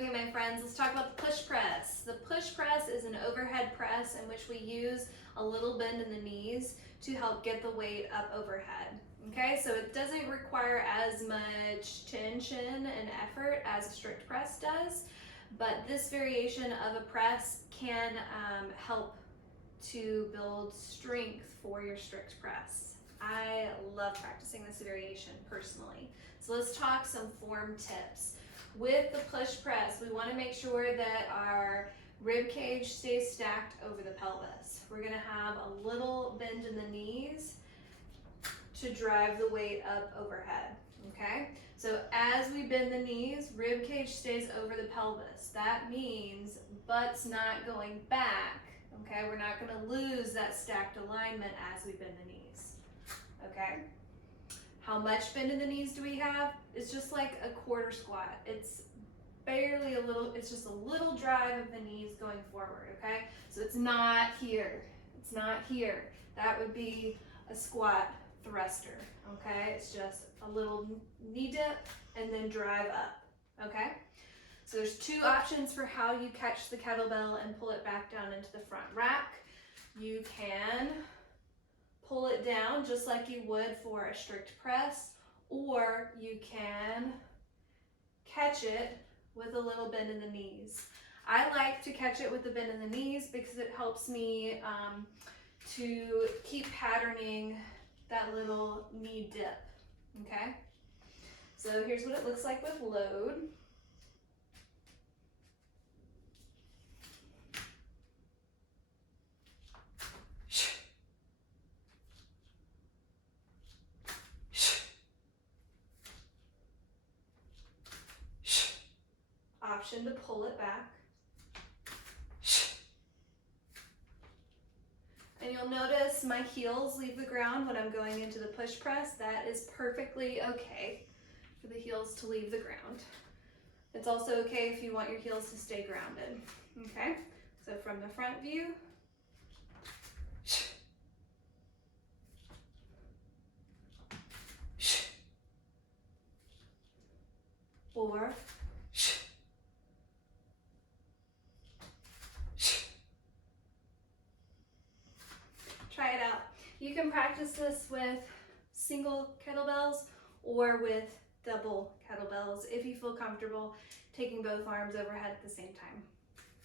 Okay, my friends, let's talk about the push press. The push press is an overhead press in which we use a little bend in the knees to help get the weight up overhead. Okay, so it doesn't require as much tension and effort as a strict press does, but this variation of a press can help to build strength for your strict press. I love practicing this variation personally. So let's talk some form tips. With the push press, we want to make sure that our rib cage stays stacked over the pelvis. We're going to have a little bend in the knees to drive the weight up overhead, okay? So as we bend the knees, rib cage stays over the pelvis. That means butt's not going back, okay? We're not going to lose that stacked alignment as we bend the knees, okay? How much bend in the knees do we have? It's just like a quarter squat. It's barely a little, it's just a little drive of the knees going forward, okay? So it's not here, it's not here. That would be a squat thruster, okay? It's just a little knee dip and then drive up, okay? So there's two options for how you catch the kettlebell and pull it back down into the front rack. You can pull it down just like you would for a strict press, or you can catch it with a little bend in the knees. I like to catch it with the bend in the knees because it helps me to keep patterning that little knee dip, okay? So here's what it looks like with load. Option to pull it back. And you'll notice my heels leave the ground when I'm going into the push press. That is perfectly okay for the heels to leave the ground. It's also okay if you want your heels to stay grounded, okay? So from the front view, or try it out. You can practice this with single kettlebells or with double kettlebells if you feel comfortable taking both arms overhead at the same time.